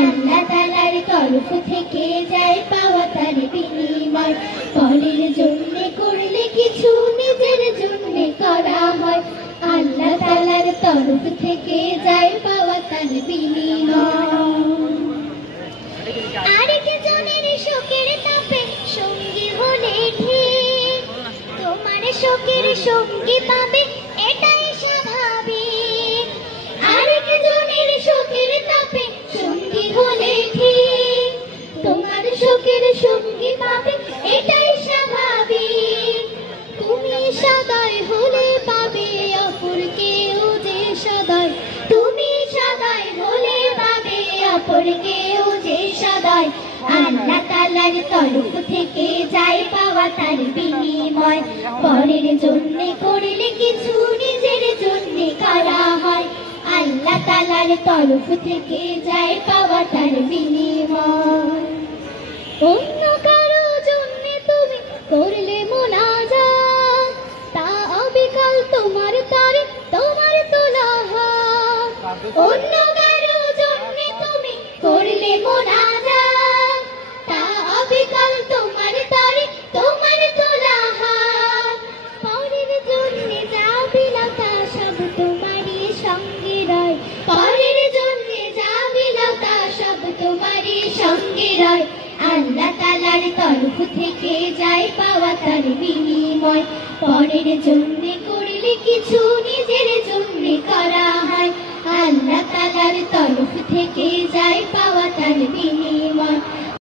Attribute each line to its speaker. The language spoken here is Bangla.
Speaker 1: আল্লাহ তালার তরফ থেকে যায় পাওয়া তার বিনিময়। পরের জন্য করলে কিছু নিজের জন্য করা হয়। আল্লাহ তালার তরফ থেকে যায় পাওয়া তার বিনিময়। আরেকজনের শোকের তাপে সঙ্গী হলে ঠিক তোমার শোকের সঙ্গী পাবে শোকের সঙ্গী পাবে, এটাই স্বাভাবিক। তুমি সদয় হলে পাবে, অপর কেউ যে সদয় তুমি সদয় হলে পাবে, অপর কেউ যে সদয় আল্লাহ তালার তরফ থেকে যায় পাওয়া তার বিনিময়। পরের জন্য করলে কিছু নিজের জন্য করা হয়। আল্লাহ তালার তরফ থেকে যায় পাওয়া তার বিনিময়। অন্য কারও জন্য তুমি করলে মোনাজাত, তা অবিকাল তোমার তারে, তোমার তোলা। অন্য কারও জন্য তুমি করলে মোনাজাত, তা অবিকাল তোমার তারে, তোমার তোলা। পরের জন্য যা বিলাতা সব তোমারই সঙ্গে রয় পরের জন্য সব তোমারই সঙ্গে আল্লাহ তালার তরফ থেকে যাই পাওয়া তার বিনিময়। পরের জন্য করলে কিছু নিজের জন্য করা হয়। আল্লাহ তালার তরফ থেকে যাই পাওয়া